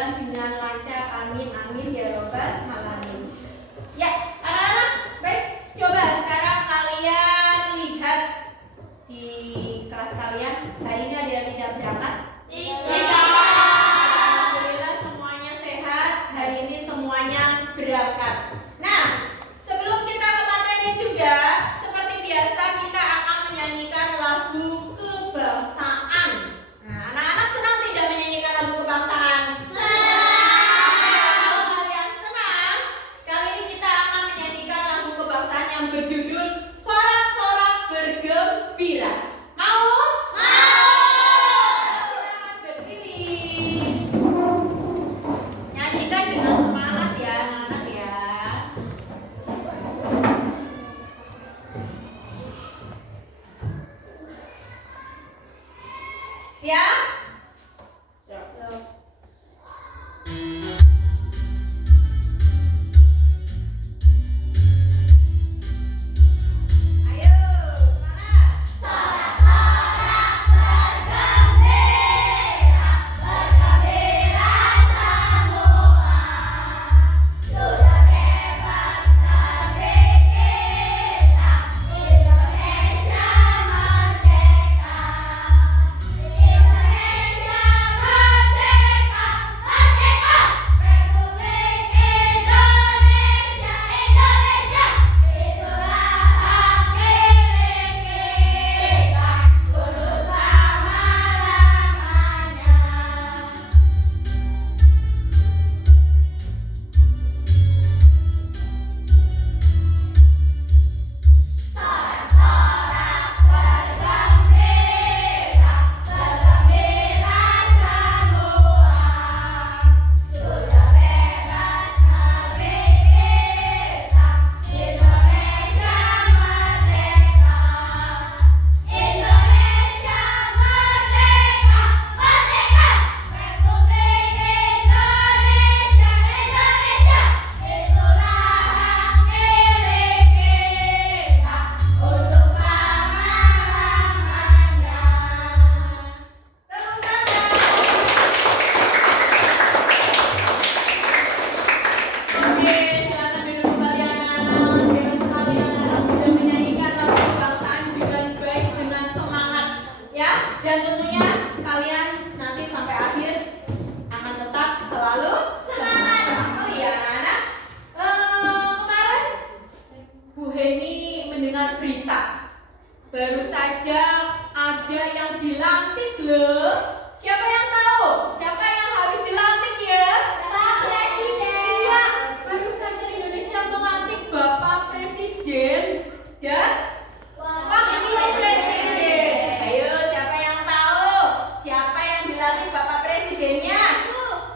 berjalan dengan lancar. Amin, amin ya robbal alamin. Ya, anak-anak, baik. Coba sekarang kalian lihat di kelas kalian. Hari ini ada yang tidak berangkat? Tidak. Alhamdulillah semuanya sehat. Hari ini semuanya berangkat. Nah, sebelum kita ke materi juga, seperti biasa kita akan menyanyikan lagu kebangsaan. Nah, anak-anak senang tidak menyanyikan lagu kebangsaan? Senang. Kalau kalian senang, kali ini kita akan menyanyikan lagu kebangsaan yang berjudul Sorak-sorak Bergembira. Mau? Silakan berdiri. Nyanyikan dengan semangat ya anak-anak ya. Siap? Siap. Ayo, semangat. Oke, silakan duduk kembali anak-anak. Bebas sekali anak-anak sudah menyanyikan lagu kebangsaan dengan baik, dengan semangat ya. Dan tentunya kalian nanti sampai akhir akan tetap selalu semangat. Oh iya anak-anak. Kemarin Bu Heni mendengar berita. Baru saja ada yang dilantik loh. Siapa yang tahu? Siapa yang habis dilantik ya? Pak Presiden. Iya, baru saja Indonesia melantik Bapak Presiden dan Wakil Presiden. Ayo, siapa yang tahu? Siapa yang dilantik Bapak Presidennya?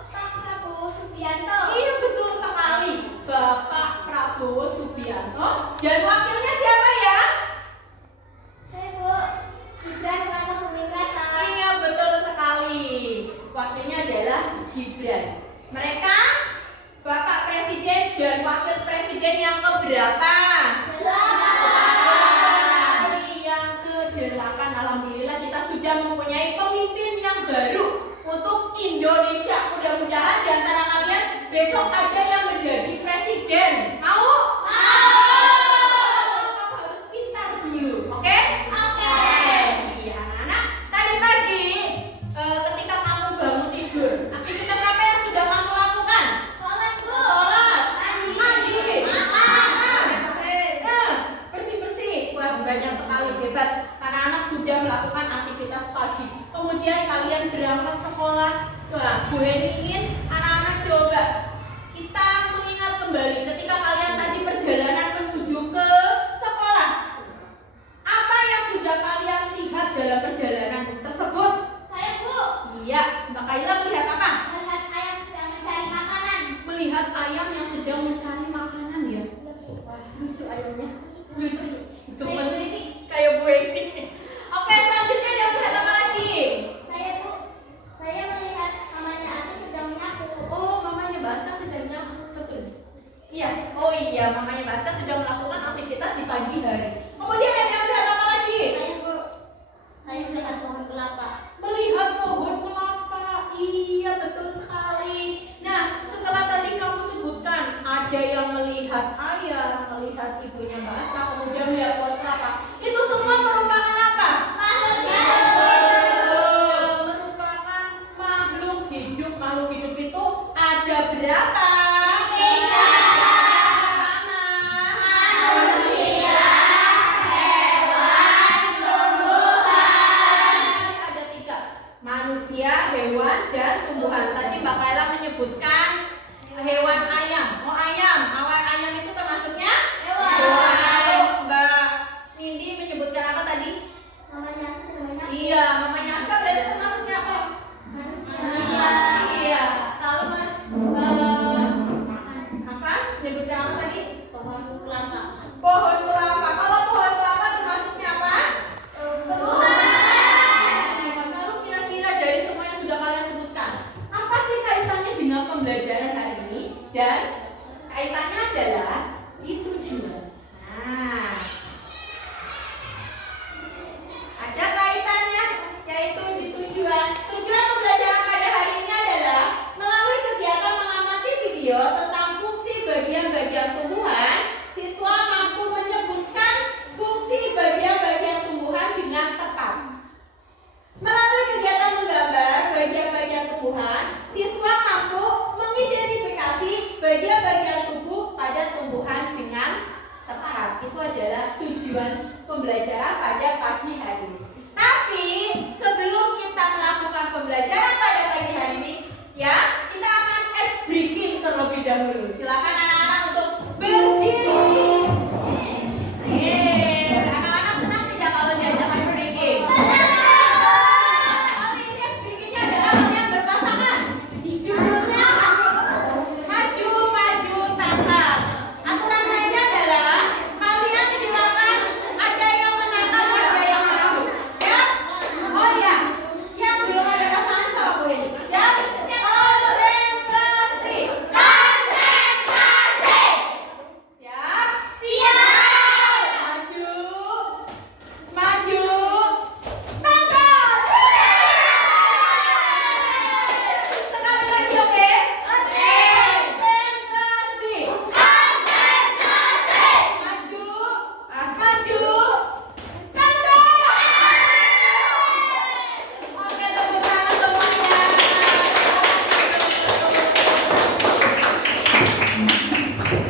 Pak Prabowo Subianto. Iya, betul sekali. Bapak Prabowo Subianto. Dan wakilnya siapa ya? Saya Bu Gibran Raka Buming Raka. Iya, betul sekali. Wakilnya adalah Gibran. Mereka Bapak Presiden dan Wakil Presiden yang keberapa? Yang ke-8. Alhamdulillah kita sudah mempunyai pemimpin yang baru untuk Indonesia. Mudah-mudahan di antara kalian besok ada yang menjadi presiden. Mau? Kamu harus pintar dulu, oke? Oke. Iya, anak-anak. Tadi pagi ketika kamu bangun tidur, aktivitas apa yang sudah kamu lakukan? Sholat Bu. Sholat, mandi, Makan. bersih-bersih. Wah, banyak sekali, hebat. Anak-anak sudah melakukan aktivitas pagi. Kemudian kalian berangkat sekolah. Wah, Bu Heni ingin anak-anak coba kita mengingat kembali ketika kalian tadi perjalanan menuju ke sekolah. Apa yang sudah kalian lihat dalam perjalanan tersebut? Saya Bu Iya, Mbak Kaila melihat apa? melihat ayam sedang mencari makanan. Melihat ayam yang sedang mencari makanan ya. Wah, lucu ayamnya. Lucu. Gemes ini kayak Bu Heni. Oke, selanjutnya dia melihat apa lagi? Saya Bu melihat mamanya Ati sedang menyapu. Oh, mamanya Baska sedang nyapu. Betul. Iya. Oh iya, mamanya Baska sedang melakukan aktivitas di pagi hari. Kemudian dia melihat apa lagi? Saya melihat pohon kelapa. Melihat pohon kelapa. Iya, betul sekali. Ada berapa? 3. Pertama. Manusia, hewan, tumbuhan. Ada 3. Manusia, hewan, dan tumbuhan. Tadi Mbak Kaila menyebutkan hewan ayam. Oh ayam. Ayam itu termasuknya Hewan. Lalu Mbak Nindi menyebutkan apa tadi? Namanya sebenarnya Iya, mamanya Aska berarti termasuknya apa? manusia. Iya. Lalu Mas apa? Menyebutkan apa tadi? Pohon kelapa. Pohon kelapa. Kalau pohon kelapa termasuknya apa? Tumbuhan. Lalu kira-kira dari semua yang sudah kalian sebutkan, apa sih kaitannya dengan pembelajaran hari ini? Dan kaitannya adalah ditujuan. Nah, ada kaitannya, yaitu di tujuan. Tujuan pembelajaran pada hari ini adalah melalui kegiatan mengamati video tentang fungsi bagian-bagian tumbuhan, siswa mampu menyebutkan fungsi bagian-bagian tumbuhan dengan tepat. Melalui kegiatan menggambar bagian-bagian tumbuhan, siswa mampu mengidentifikasi bagian-bagian tubuh pada tumbuhan dengan tepat. Itu adalah tujuan pembelajaran pada pagi hari ini. Tapi sebelum kita melakukan pembelajaran pada pagi hari ini, ya kita akan ice breaking terlebih dahulu. Silakan anak-anak untuk berdiri. Anak-anak senang tidak kalau diajak ice breaking? Kali ini ice breakingnya adalah kalian berpasangan. Judulnya maju, maju, tangkap. Aturan mainnya adalah kalian silakan ada yang menangkap, ada yang menangkap. Ya? Oh iya. Yang belum ada pasangan sama Bu ini. Siap? Konsentrasi. Konsentrasi. Siap? Siap. Maju. Maju. Tangkap. Sekali lagi, oke? Oke. Konsentrasi. Konsentrasi. Maju. Maju. Tangkap. Oke, tepuk tangan semuanya.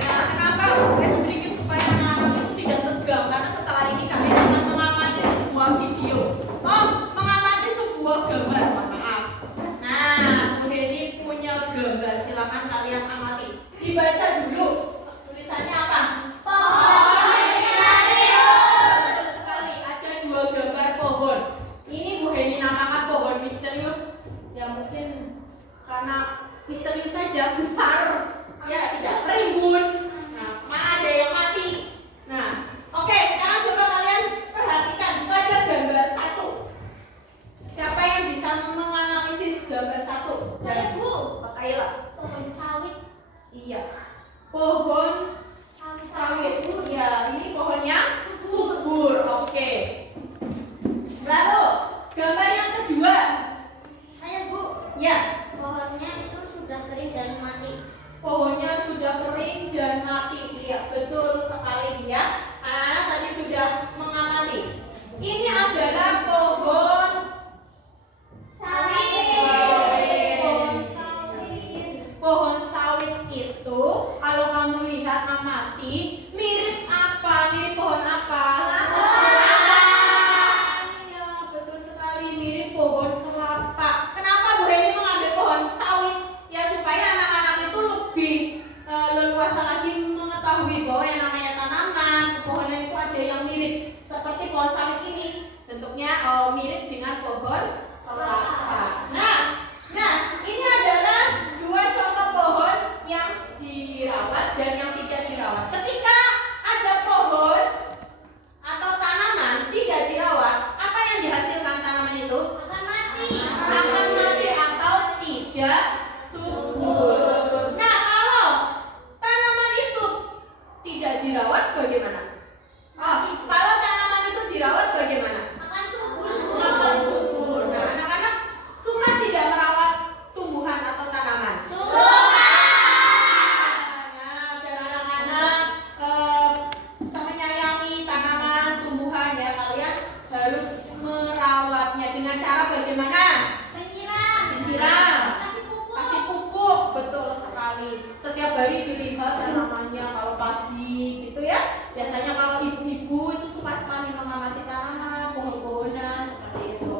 Nah, kenapa ice breaking supaya anak-anak itu tidak tegang? Karena setelah ini kalian akan mengamati sebuah video. Oh, mengamati sebuah gambar, mohon maaf. Nah, Bu Hedi punya gambar, silakan kalian amati. Dibaca dulu. Tulisannya apa? Pohon misterius. Betul sekali, ada 2 gambar pohon. Ini Bu Hedi namakan pohon misterius. Ya mungkin karena misterius saja, besar. Ya, tidak rimbun. Nah, mana ada yang mati. Nah, oke, sekarang coba kalian perhatikan pada gambar 1. Siapa yang bisa menganalisis gambar 1? Saya, Bu. Kak Kaila. Pohon sawit. Iya. Pohon sawit. Ya, ini pohonnya subur. Oke. Lalu, gambar yang kedua. Saya, Bu. Ya, Pohonnya itu sudah kering dan mati. pohonnya sudah kering dan mati. Iya, betul sekali ya. Anak-anak tadi sudah mengamati. Ini adalah pohon Sawit. Pohon sawit. Pohon sawit itu kalau kamu lihat amati mirip apa? Mirip pohon apa? Kelapa. Iya, betul sekali mirip pohon kelapa. Kenapa Bu Heni mengambil pohon sawit? Ya supaya anak-anak itu lebih leluasa lagi mengetahui bahwa yang namanya tanaman, pepohonan itu ada yang mirip. Seperti pohon sawit ini, bentuknya mirip dengan pohon kelapa. Nah, ini adalah 2 contoh pohon yang dirawat dan yang tidak dirawat. Ketika ada pohon atau tanaman tidak dirawat, apa yang dihasilkan tanaman itu? Akan mati. Akan mati atau tidak subur. Nah, kalau tanaman itu tidak dirawat bagaimana? Oh, kalau tanaman itu dirawat bagaimana? Akan subur. Akan subur. Nah, sekali. Setiap hari dilihat tanamannya kalau pagi gitu ya. Biasanya kalau ibu-ibu itu suka sekali mengamati tanaman, pohon-pohonan seperti itu.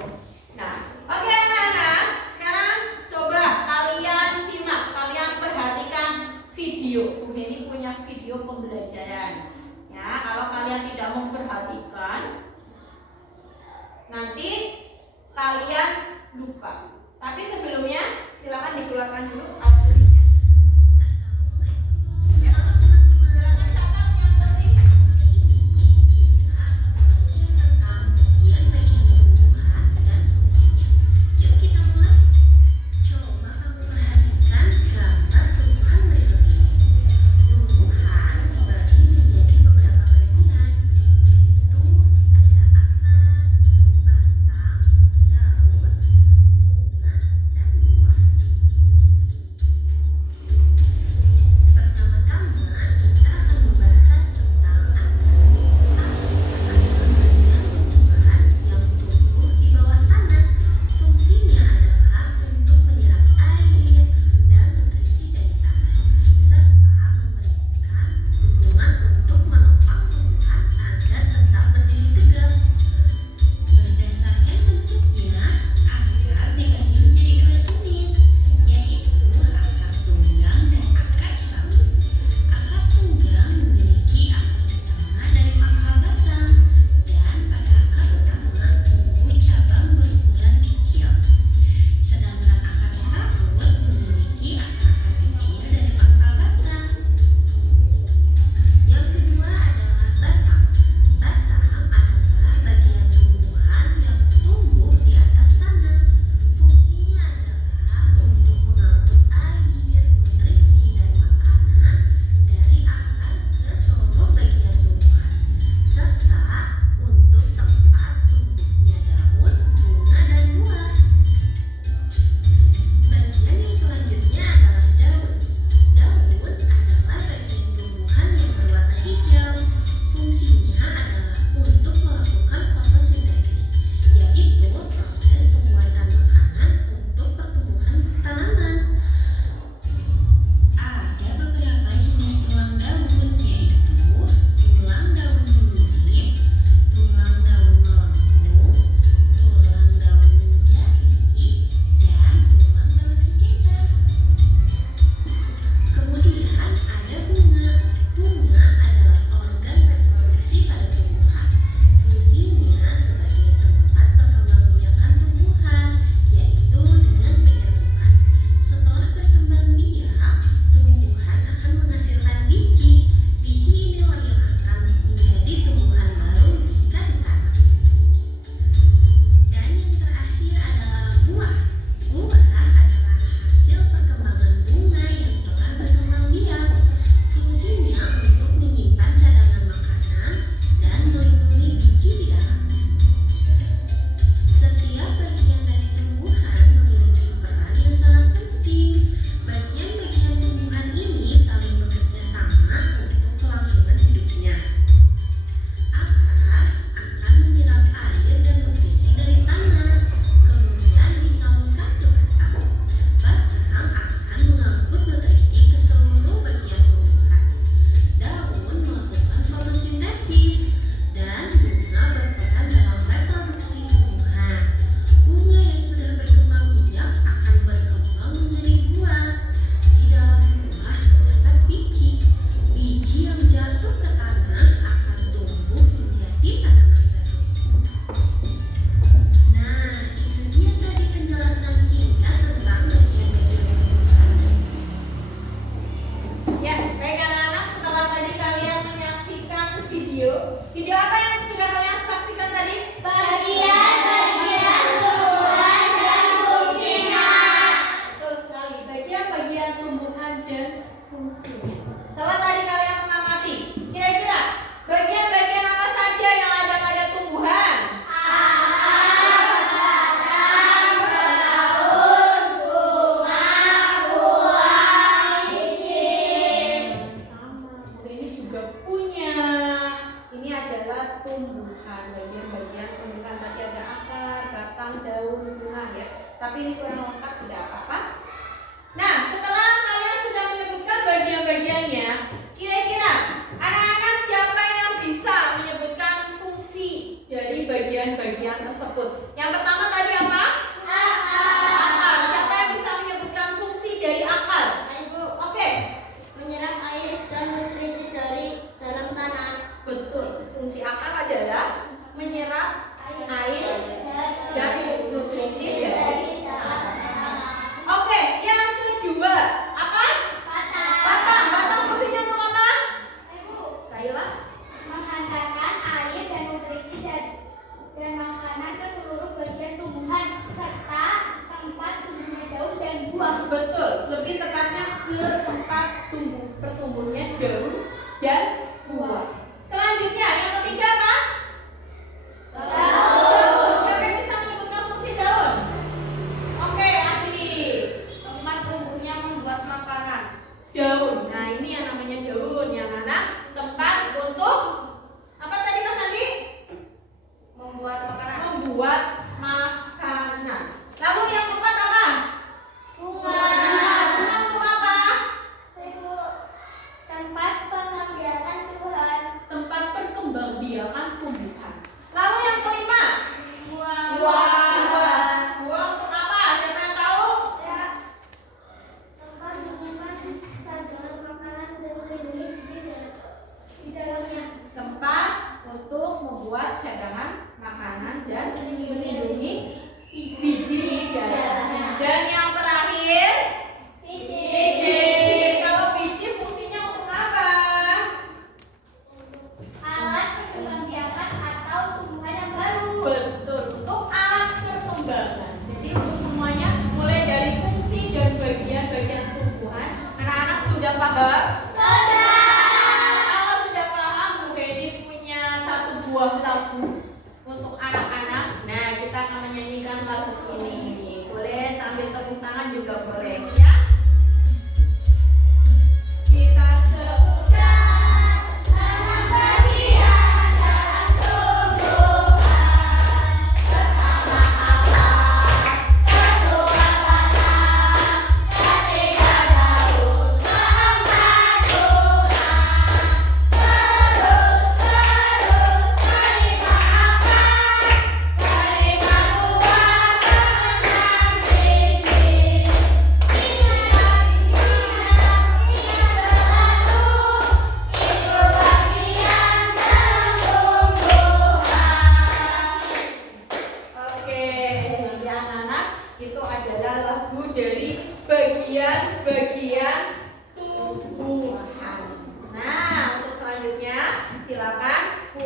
Nah, oke anak-anak, sekarang coba kalian simak, kalian perhatikan video. Bunda ini punya video pembelajaran. Ya, kalau kalian tidak memperhatikan, nanti kalian lupa. Tapi sebelumnya silakan dikeluarkan dulu tulisnya. Ya, silakan catat yang penting. Yuk kita mulai. Coba kamu perhatikan gambar tumbuhan berikut ini. Tumbuhan dibagi menjadi beberapa bagian, yaitu ada akar, batang, daun, bunga, dan buah. Pertama-tama kita akan membahas tentang akar. Akar adalah bagian tumbuhan yang tumbuh di bawah tanah. Fungsinya adalah untuk menyerap air dan nutrisi dari tanah, serta memberikan dukungan untuk menopang tumbuhan agar tetap berdiri tegak. Berdasarkan bentuknya, akar dibagi menjadi dua jenis, yaitu akar tunggang dan akar serabut. Akar tunggang memiliki akar utama dari pangkal batang, dan pada akar utama tumbuh cabang berukuran kecil. Sedangkan akar serabut memiliki akar-akar kecil dari pangkal batang. Yang kedua adalah batang. Batang adalah bagian tumbuhan yang tumbuh di atas tanah. Fungsinya adalah untuk mengangkut air, nutrisi, dan makanan dari akar ke seluruh bagian tumbuhan, serta untuk tempat tumbuhnya daun, bunga, dan buah. Bagian yang selanjutnya adalah daun. Daun adalah bagian tumbuhan yang berwarna hijau. Fungsinya adalah untuk melakukan fotosintesis, yaitu proses pembuatan makanan untuk pertumbuhan tanaman. Ada beberapa jenis tulang daun, yaitu tulang daun lurik, tulang daun melengkung, tulang daun menjadi, dan tulang daun sejajar. Kemudian ada bunga. Bunga adalah organ reproduksi pada tumbuhan. Fungsinya sebagai tempat perkembangbiakan tumbuhan, yaitu dengan penyerbukan. Setelah berkembang biak, tumbuhan akan menghasilkan biji. Biji inilah yang akan menjadi tumbuhan baru jika ditanam. Dan yang terakhir adalah buah. Buah adalah hasil perkembangan bunga yang telah berkembang biak. Fungsinya untuk menyimpan cadangan makanan dan melindungi biji di dalamnya. Setiap bagian dari tumbuhan memiliki peran yang sangat penting. Bagian-bagian tumbuhan ini saling bekerja sama untuk kelangsungan hidupnya. Akar akan menyerap air dan nutrisi dari tanah, kemudian disalurkan ke batang. Batang akan mengangkut nutrisi ke seluruh bagian tumbuhan. Daun melakukan fotosintesis, dan bunga berperan dalam reproduksi tumbuhan. Bunga yang sudah berkembang biak akan berkembang menjadi buah. Di dalam buah terdapat biji. Biji yang jatuh ke tanah akan tumbuh menjadi tanaman baru. Nah, itu dia tadi penjelasan singkat tentang bagian-bagian tumbuhan. Ya, baik anak-anak, setelah tadi kalian menyaksikan video apa yang sudah kalian saksikan tadi? Bagian-bagian tumbuhan dan fungsinya. Betul sekali, bagian-bagian tumbuhan dan fungsinya. Setelah tadi kalian mengamati, kira-kira bagian-bagian apa saja yang ada pada tumbuhan? Akar, batang, daun, bunga, buah, biji. Sama, ini juga punya. Ini adalah tumbuhan, bagian-bagian tumbuhan. Tadi ada akar, batang, daun, bunga ya. Tapi ini kurang lengkap, tidak apa-apa. Nah, setelah kalian sudah menyebut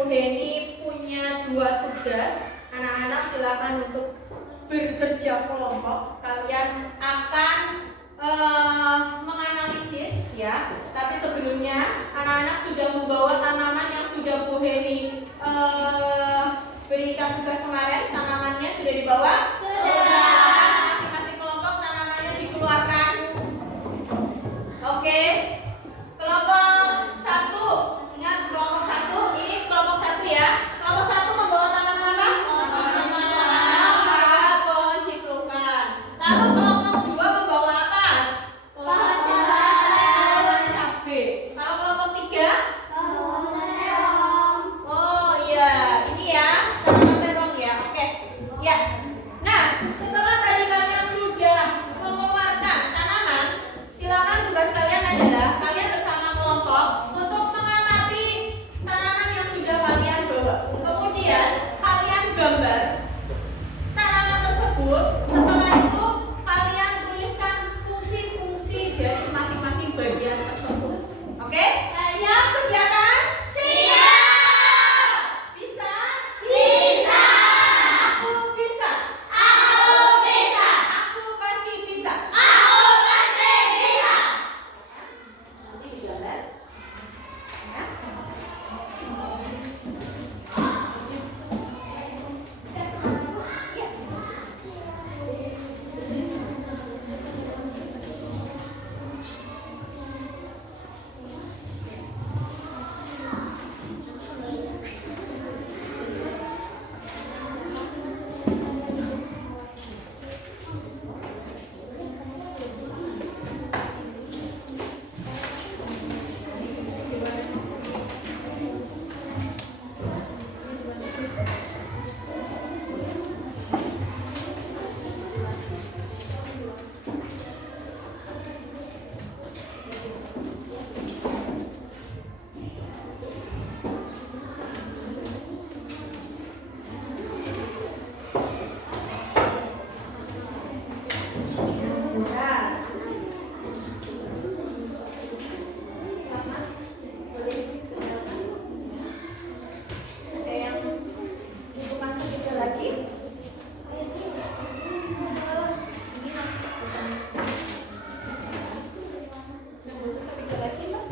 Heni punya 2 tugas. Anak-anak silakan untuk bekerja kelompok. Kalian akan menganalisis ya. Tapi sebelumnya anak-anak sudah membawa tanaman yang sudah Bu Heni berikan tugas kemarin. Tanamannya sudah dibawa? Sudah. Masing-masing kelompok tanamannya dikeluarkan. Oke. Kelompok 1. Ingat kelompok 1. Ini kelompok 1 ya. Kelompok 1 membawa tanaman apa? Pohon ciplukan. Lalu kelompok 2 membawa apa? Pohon cabai. Kalau kelompok 3? Oh iya, ini ya tanaman terong ya. Oke. Ya. Nah, setelah tadi kalian sudah mengeluarkan tanaman, silakan tugas kalian adalah kalian bersama kelompok untuk mengamati tanaman yang sudah kalian bawa. Kemudian kalian gambar tanaman tersebut. Setelah itu kalian tuliskan fungsi-fungsi dari masing-masing bagian tersebut. Oke? Siap kegiatan? Siap. Bisa? Bisa. Aku bisa. Aku bisa. Aku pasti bisa. Aku pasti bisa. Nanti digambar. Ya. Nah. Silakan. Boleh dikenalkan. Ada yang bukan sedikit lagi? Yang butuh sedikit lagi, Pak?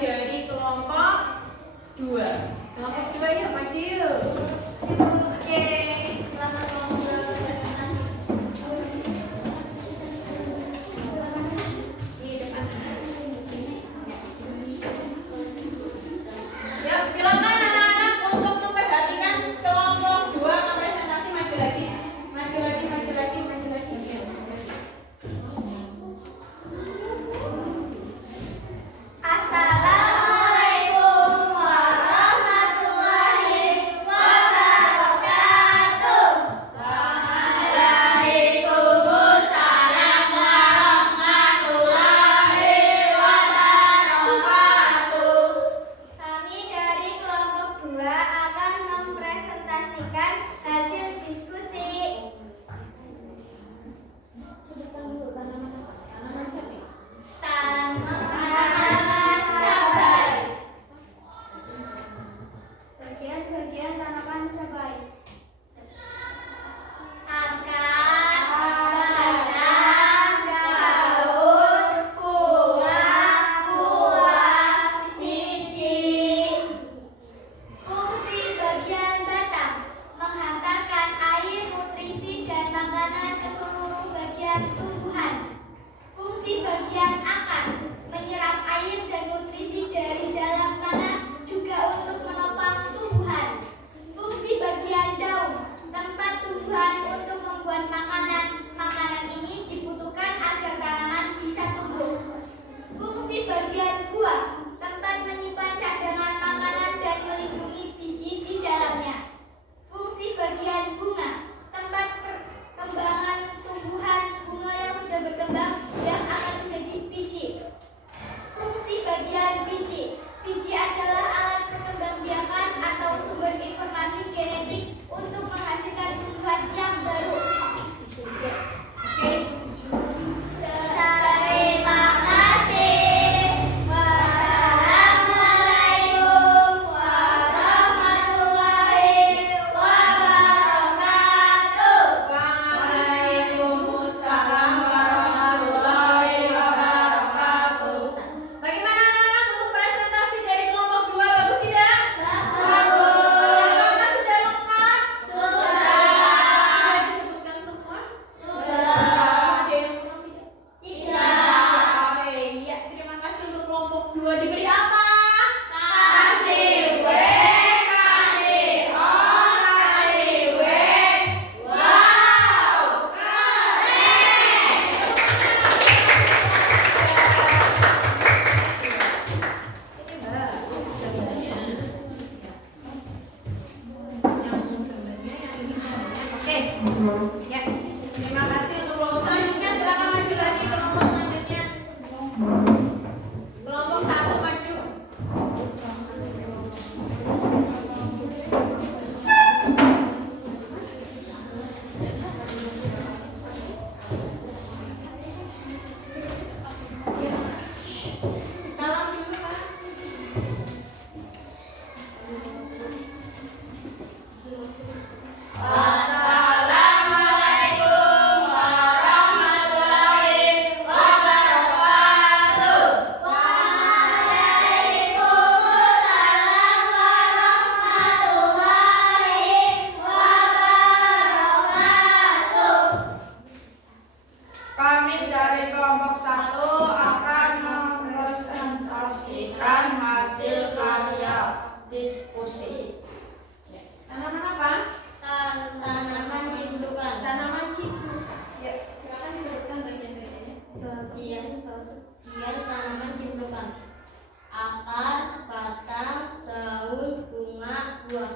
dari kelompok 2. Kelompok 2 yuk maju yuk. Oke, selamat kelompok 2 presentasi. Yuk, silakan anak-anak untuk memperhatikan kelompok 2 presentasi. Maju lagi. Maju lagi, maju lagi, maju lagi. Assalamualaikum warahmatullahi wabarakatuh. Waalaikumsalam warahmatullahi wabarakatuh. Kami dari kelompok 2 akan mempresentasikan hasil diskusi. Sebutkan dulu tanaman apa? Tanaman siapa? Tanaman cabai. Bagian-bagian tanaman cabai. Akar, batang, daun, buah, biji. Fungsi bagian batang menghantarkan air, nutrisi, dan makanan ke seluruh bagian tumbuhan. Fungsi bagian akar menyerap air dan nutrisi dari dalam tanah juga untuk menopang tumbuhan. Fungsi bagian daun tempat tumbuhan untuk membuat makanan. Makanan ini dibutuhkan agar tanaman bisa tumbuh. Fungsi bagian buah tempat menyimpan cadangan makanan dan melindungi biji di dalamnya. Fungsi bagian bunga tempat perkembangan tumbuhan bunga yang sudah berkembang yang akan menjadi biji. Fungsi bagian biji. Biji adalah alat perkembangbiakan atau sumber informasi genetik untuk menghasilkan tumbuhan yang baru. Oke. Terima kasih. Wassalamualaikum warahmatullahi wabarakatuh. Waalaikumsalam warahmatullahi wabarakatuh. Bagaimana anak-anak untuk presentasi dari kelompok 2? Bagus tidak? Apakah sudah lengkap? Sudah disebutkan semua? Ada yang belum tidak? Oke, iya. Terima kasih untuk kelompok 2. Diberi apa? Kasih W, kasih O, kasih W. Wow, Oke, ya. Terima kasih untuk kelompok selanjutnya. Silakan maju lagi kelompok selanjutnya. Kelompok 1 maju. Salam dulu, Mas. Assalamualaikum warahmatullahi wabarakatuh. Waalaikumsalam warahmatullahi wabarakatuh. Kami dari kelompok 1 akan mempresentasikan hasil karya diskusi. Tanaman apa? Tanaman ciprukan. Tanaman cipu. Ya, silakan disebutkan bagian-bagiannya. Bagian tanaman ciprukan. Akar, batang, daun, bunga, buah.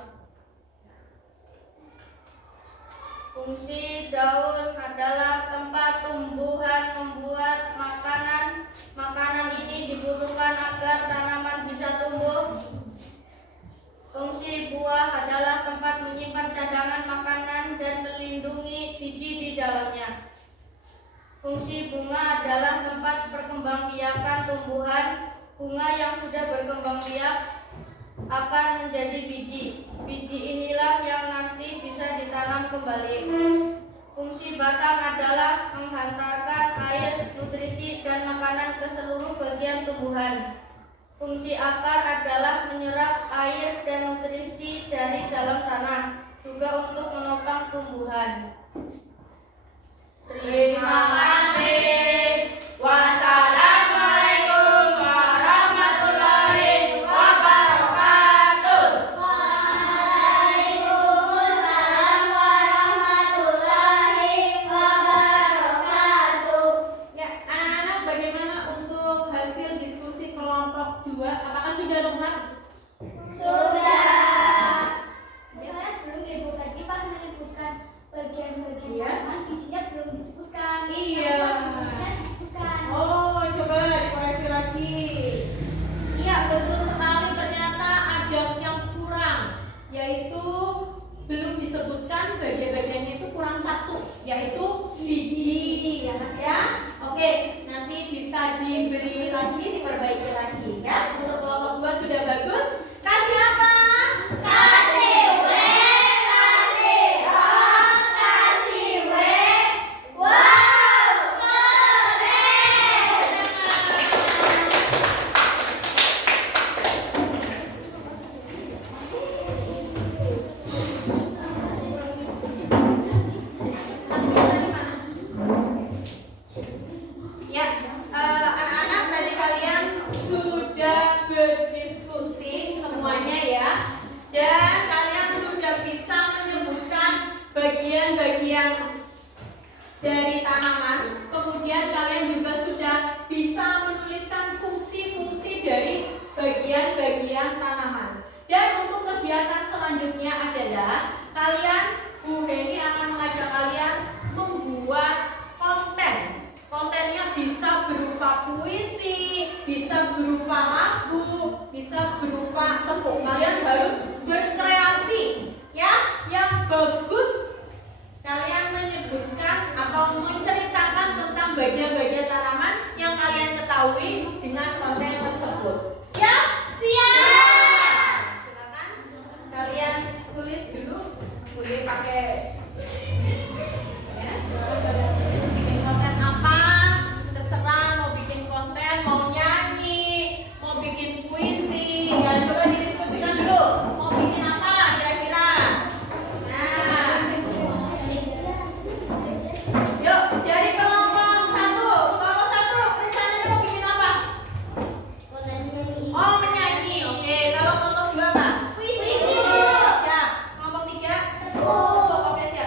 Fungsi daun adalah tempat tumbuhan membuat makanan. Makanan ini dibutuhkan agar tanaman bisa tumbuh. Fungsi buah adalah tempat menyimpan cadangan makanan dan melindungi biji di dalamnya. Fungsi bunga adalah tempat perkembangbiakan tumbuhan. Bunga yang sudah berkembang biak akan menjadi biji. Biji inilah yang nanti bisa ditanam kembali. Fungsi batang adalah menghantarkan air, nutrisi, dan makanan ke seluruh bagian tumbuhan. Fungsi akar adalah menyerap air dan nutrisi dari dalam tanah, juga untuk menopang tumbuhan. Terima kasih. Wassalamualaikum warahmatullahi wabarakatuh. Waalaikumsalam warahmatullahi wabarakatuh. Ya, anak-anak bagaimana untuk hasil diskusi kelompok 2? Apakah sudah lengkap? Sudah. Misalnya belum ibu tadi pas menyebutkan bagian-bagian Iya. tanaman bijinya belum disebutkan. Iya. Bisa disebutkan. Oh, coba dikoreksi lagi. Iya, betul sekali. Ternyata ada yang kurang, yaitu belum disebutkan bagian-bagiannya itu kurang satu, yaitu biji, ya Mas ya. Oke, nanti bisa dibeli lagi, diperbaiki lagi ya. Untuk kelompok 2 sudah bagus. Kasih apa? Kasih W, kasih O, kasih W. Wow, keren. Ya, anak-anak tadi kalian sudah berdiskusi semuanya ya, dan kalian sudah bisa menyebutkan bagian-bagian dari tanaman. Kemudian kalian juga sudah bisa menuliskan fungsi-fungsi dari bagian-bagian tanaman. Dan untuk kegiatan selanjutnya adalah kalian, Bu Heni akan mengajak kalian membuat konten. Kontennya bisa berupa puisi, bisa berupa lagu, bisa berupa tepuk. Kalian harus berkreasi, ya, yang bagus. Kalian menyebutkan atau menceritakan tentang bagian-bagian tanaman yang kalian ketahui dengan konten tersebut. Siap? Siap. Silakan kalian tulis dulu. Boleh pakai ya, silakan kalian tulis bikin konten apa, terserah mau bikin konten, mau nyanyi, mau bikin puisi, ya coba didiskusikan dulu. Mau bikin apa kira-kira? Nah, yuk dari kelompok 1. Kelompok 1 rencananya mau bikin apa? Oh, menyanyi. Oke, kalau kelompok 2 apa? Puisi. Siap. Kelompok 3? Kelompok siapa?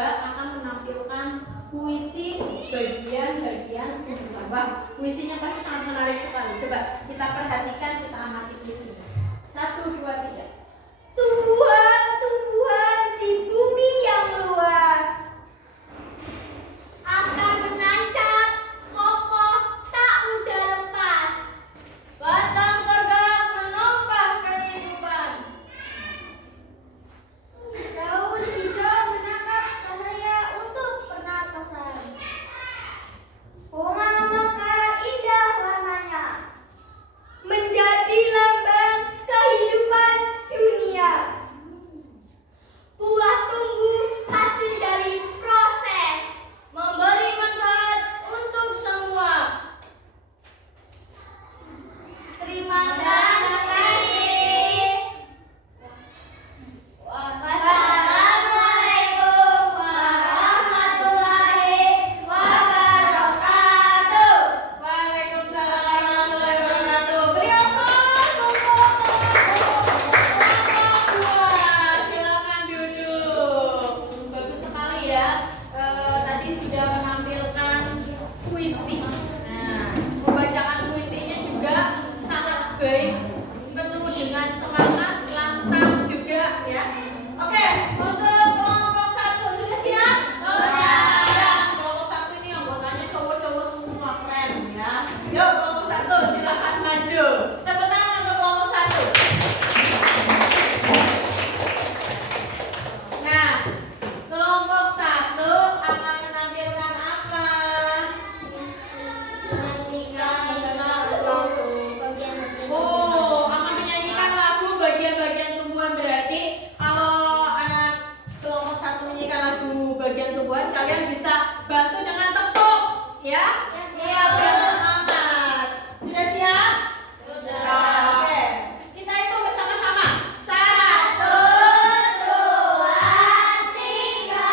akan menampilkan puisi bagian-bagian tumbuhan. Wah, puisinya pasti sangat menarik sekali. Coba kita perhatikan, kita amati puisinya. 1, 2, 3. Tumbuhan-tumbuhan di bumi yang luas akan menancap kokoh, tak mudah lepas. Batang tegak menopang kehidupan. Daun hijau menangkap cahaya untuk pernapasan. Bunga mekar indah warnanya, menjadi lambang kehidupan dunia. Buah tumbuh hasil dari proses, memberi manfaat untuk semua. Terima kasih. Wassalamualaikum warahmatullahi wabarakatuh. Waalaikumsalam warahmatullahi wabarakatuh. Beri aplaus untuk kelompok 2. Silakan duduk. Bagus sekali ya. Tadi sudah menampilkan puisi. Nah, membacakan puisinya juga sangat baik, penuh dengan semangat, lantang juga ya. Oke, untuk kelompok 1 sudah siap? Ya, kelompok 1 ini anggotanya cowok-cowok semua, keren ya. Yuk, kelompok 1 silakan maju. Tepuk tangan untuk kelompok 1. Nah, kelompok 1 akan menampilkan apa? Oh, akan menyanyikan lagu bagian-bagian tumbuhan. Berarti kalau anak kelompok 1 menyanyikan lagu bagian tumbuhan, kalian bisa bantu dengan tepuk, ya? Iya, biar semangat. Sudah siap? Sudah. Oke, kita hitung bersama-sama. 1, 2, 3.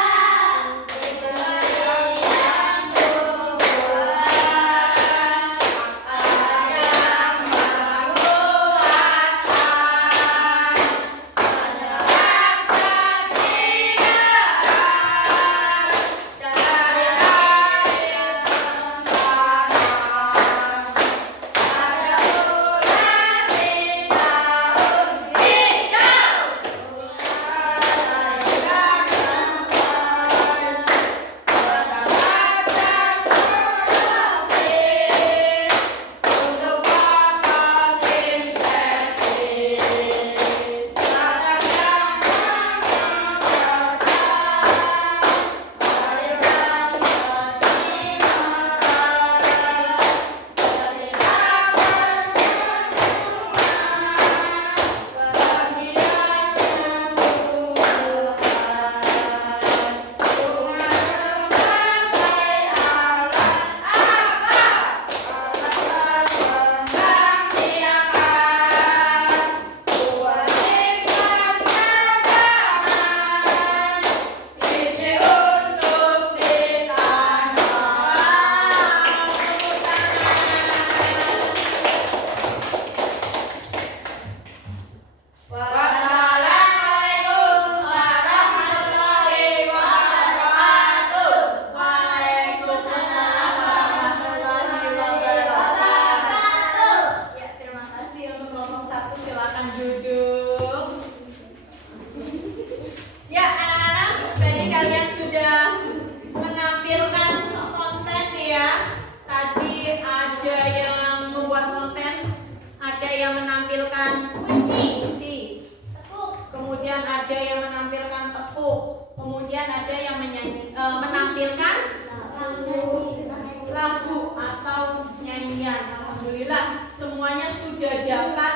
Alhamdulillah semuanya sudah dapat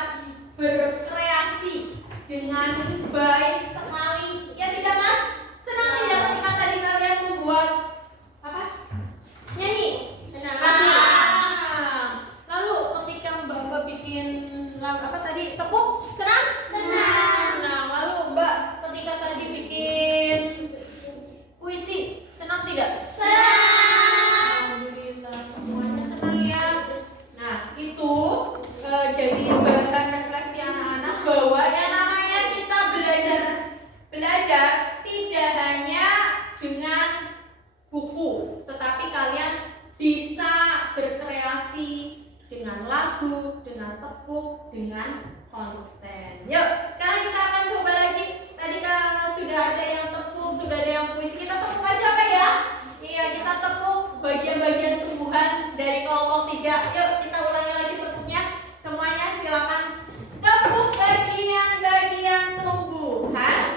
berkreasi dengan baik sekali. Ya tidak Mas? Senang tidak ketika tadi kalian membuat apa? Nyanyi? Senang. Lalu ketika Mbak bikin apa tadi? Tepuk? Senang? Senang. Lalu Mbak ketika tadi bikin puisi, senang tidak? Alhamdulillah semuanya senang ya. Nah itu jadi bahan refleksi anak-anak bahwa yang namanya kita belajar Ya, yuk kita ulangi lagi tepuknya. Semuanya silakan tepuk bagian-bagian tumbuhan.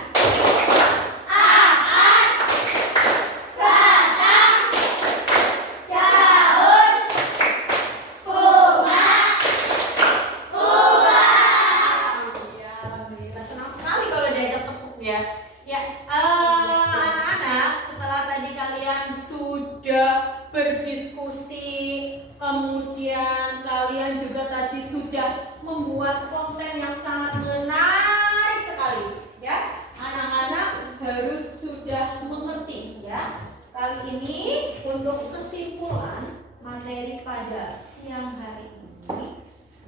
Iya, alhamdulillah. Senang sekali kalau diajak tepuk ya. Ya, anak-anak, setelah tadi kalian sudah berdiskusi, kemudian kalian juga tadi sudah membuat konten yang sangat menarik sekali, ya. Anak-anak harus sudah mengerti, ya. Kali ini untuk kesimpulan materi pada siang hari ini.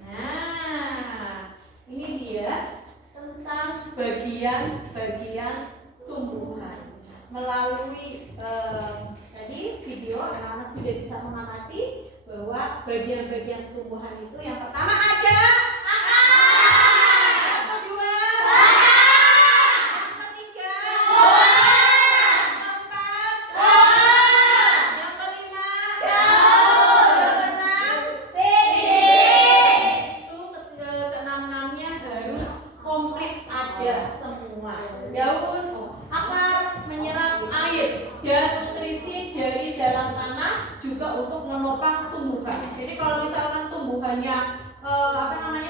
Nah, ini dia tentang bagian-bagian tumbuhan. Melalui tadi video anak-anak sudah bisa mengamati bahwa bagian-bagian tumbuhan itu yang pertama ada akar, yang kedua yang ketiga yang keempat yang kelima yang keenam itu keenam-enamnya harus komplit ada semua. Daun, akar menyerap air dan nutrisi dari dalam tanah juga untuk menopang tumbuhan. Jadi kalau misalkan tumbuhannya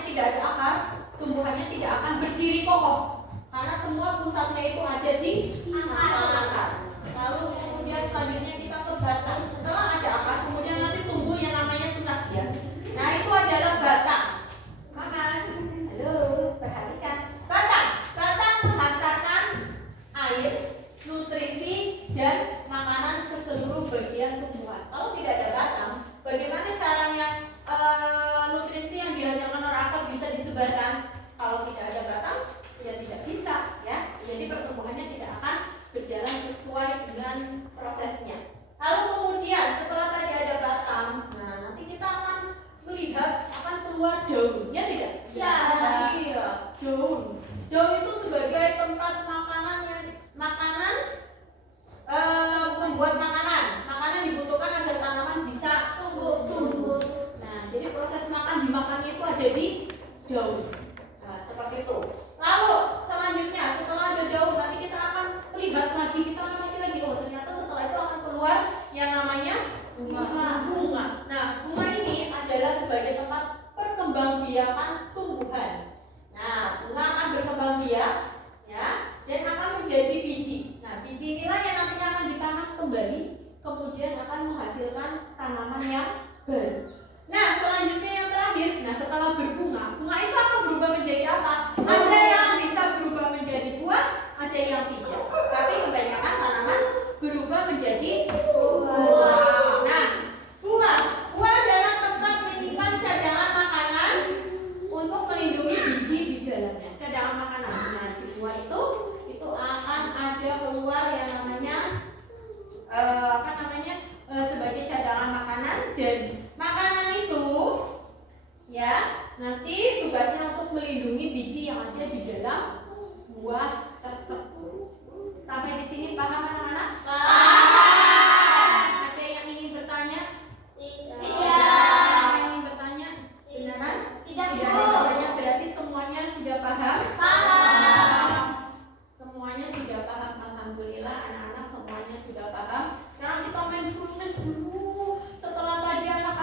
tidak ada akar, tumbuhannya tidak akan berdiri kokoh karena semua pusatnya itu ada di akar. Lalu kemudian selanjutnya kita ke batang. Setelah ada akar, kemudian nanti tumbuh yang namanya tunas ya. Nah itu adalah batang. Mas, halo, perhatikan. Batang menghantarkan air, nutrisi, dan makanan ke seluruh bagian tumbuhan. Kalau tidak ada batang, bagaimana caranya nutrisi yang dihasilkan oleh akar bisa disebarkan? Kalau tidak ada batang, ya tidak bisa, ya. Jadi pertumbuhannya tidak akan berjalan sesuai dengan prosesnya. Lalu kemudian setelah tadi ada batang, nah nanti kita akan melihat akan keluar daun, ya tidak? Ya. Iya, daun. Daun itu sebagai tempat membuat makanan dibutuhkan agar tanaman bisa tumbuh. Nah, jadi proses dimakannya itu ada di daun. Nah, seperti itu. Lalu selanjutnya setelah ada daun nanti kita akan melihat lagi, kita amati lagi, oh ternyata setelah itu akan keluar yang namanya bunga. Nah, bunga ini adalah sebagai tempat perkembangbiakan tumbuhan. Nah, bunga akan berkembang biak, ya, dan akan menjadi biji. Nah, biji inilah yang nantinya akan ditanam kembali, kemudian akan menghasilkan tanaman yang baru. Nah, selanjutnya yang terakhir, nah setelah berbunga, bunga itu akan berubah menjadi apa? Ada yang bisa berubah menjadi buah, ada yang tidak. Tapi kebanyakan tanaman berubah menjadi buah. Nah, buah adalah tempat menyimpan cadangan makanan untuk melindungi biji di dalamnya. Cadangan makanan. Nah, di buah itu akan ada keluar yang namanya sebagai cadangan makanan, dan makanan itu ya nanti tugasnya untuk melindungi biji yang ada di dalam buah tersebut. Sampai di sini paham anak-anak? Paham. Ada yang ingin bertanya? Tidak. Ada yang ingin bertanya? Beneran? Tidak, Bu. Tidak ada bertanya, berarti semuanya sudah paham? Paham. Semuanya sudah paham, alhamdulillah anak-anak semuanya sudah paham. Sekarang kita mindfulness dulu. Setelah tadi anak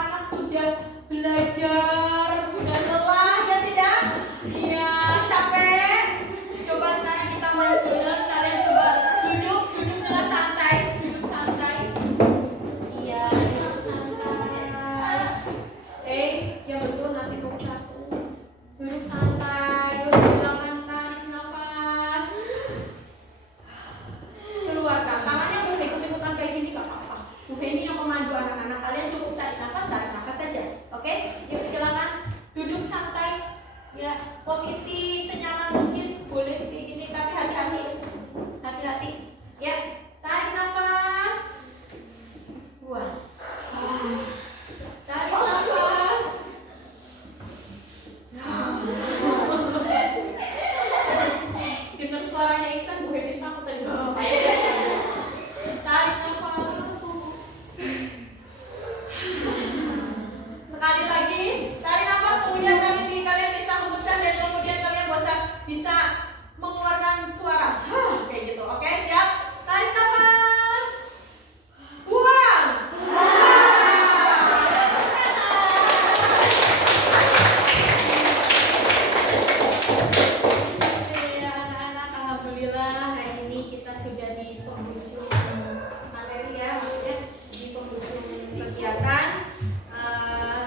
Ya kan?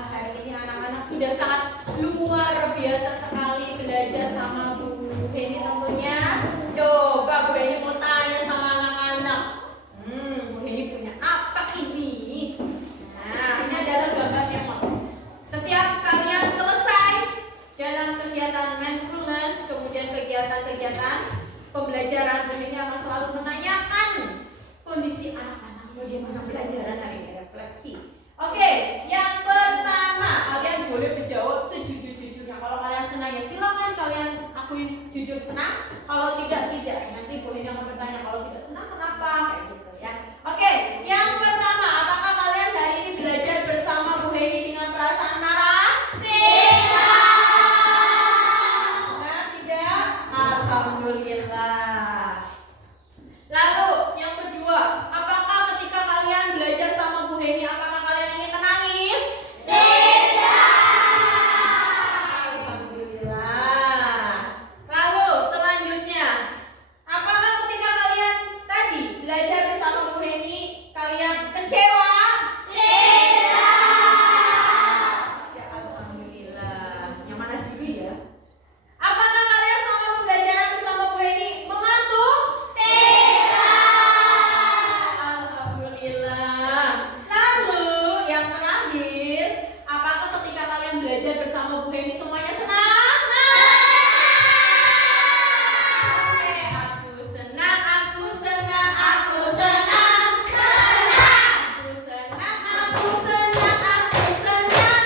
Hari ini anak-anak sudah sangat luar biasa sekali belajar sama Bu Heni tentunya. Coba Bu Heni mau tanya sama anak-anak. Bu Heni punya apa ini? Nah, ini adalah gambarnya, Mak. Setiap kalian selesai dalam kegiatan mindfulness, kemudian kegiatan-kegiatan pembelajaran, Bu Heni akan selalu menanyakan kondisi anak-anak, bagaimana pelajaran hari ini, refleksi. Oke, yang pertama, kalian boleh menjawab sejujur-jujurnya. Kalau kalian senang ya silakan kalian akui jujur senang. Kalau tidak, tidak. Nanti Bu Heni akan bertanya, kalau tidak senang kenapa? Kayak gitu ya. Oke, yang pertama, apakah kalian hari ini belajar bersama Bu Heni dengan perasaan marah? Tidak. Nah, tidak. Alhamdulillah. Lalu yang kedua, apakah ketika kalian belajar sama Bu Heni, apakah kalian ingin menangis? Tidak. Alhamdulillah. Lalu selanjutnya, apakah ketika kalian tadi belajar bersama Bu Heni, kalian kecewa? Tidak. Ya, alhamdulillah. Yang mana dulu ya? Apakah kalian selama pembelajaran bersama Bu Heni mengantuk? Alhamdulillah. Lalu yang terakhir, apakah ketika kalian belajar bersama Bu Heni semuanya senang? Oke, aku senang, aku senang, aku senang, aku senang, aku senang, aku senang,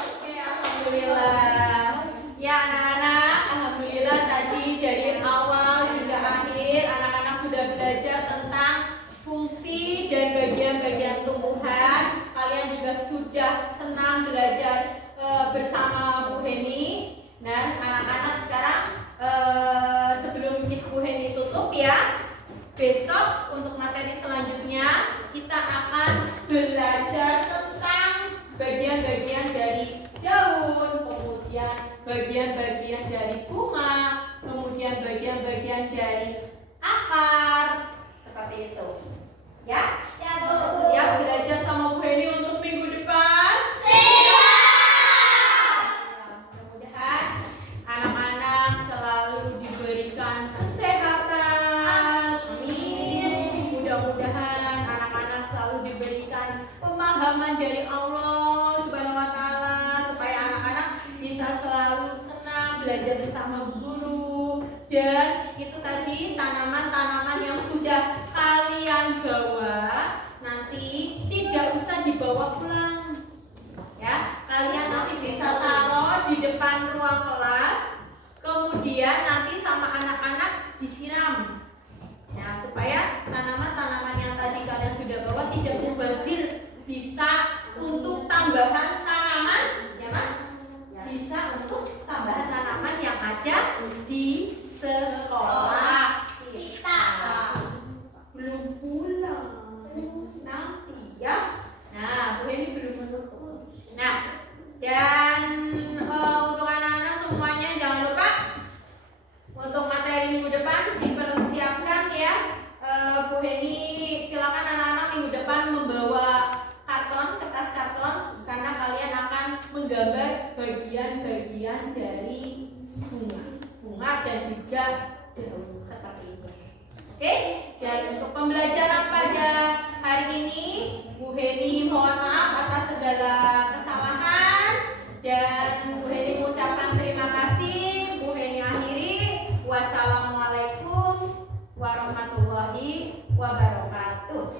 Oke, alhamdulillah. Ya anak-anak, alhamdulillah tadi dari awal hingga akhir anak-anak sudah belajar tentang fungsi dan bagian-bagian tumbuhan. Kalian juga sudah senang belajar bersama Bu Heni. Nah, anak-anak sekarang sebelum Bu Heni tutup ya, besok untuk materi selanjutnya kita akan belajar tentang bagian-bagian dari daun, kemudian bagian-bagian dari bunga, kemudian bagian-bagian dari akar, seperti itu. Ya? Ya, Bu. Siap belajar sama Bu Heni untuk minggu depan? Mudah-mudahan anak-anak selalu diberikan kesehatan. Amin. Mudah-mudahan anak-anak selalu diberikan pemahaman dari Allah Subhanahu wa taala supaya anak-anak bisa selalu senang belajar bersama guru. Dan itu tadi tanaman-tanaman yang sudah kalian bawa nanti tidak usah dibawa pulang. Ya, kalian nanti bisa taruh di depan ruang kelas, kemudian nanti sama anak-anak disiram. Nah, supaya tanaman-tanaman yang tadi kalian sudah bawa tidak mubazir, bisa untuk tambahan tanaman, ya Mas? Bisa untuk tambahan tanaman yang ada di sekolah kita. Belum pulang. Nanti ya. Nah, Bu Heni belum menutup. Nah, dan untuk anak-anak semuanya jangan lupa untuk materi minggu depan dipersiapkan ya. Bu Heni silakan anak-anak minggu depan membawa kertas karton karena kalian akan menggambar bagian-bagian dari bunga dan juga daun seperti ini. Oke? Dan untuk pembelajaran pada hari ini, Bu Heni mohon maaf atas segala kesalahan dan Bu Heni mengucapkan terima kasih. Bu Heni akhiri. Wassalamualaikum warahmatullahi wabarakatuh.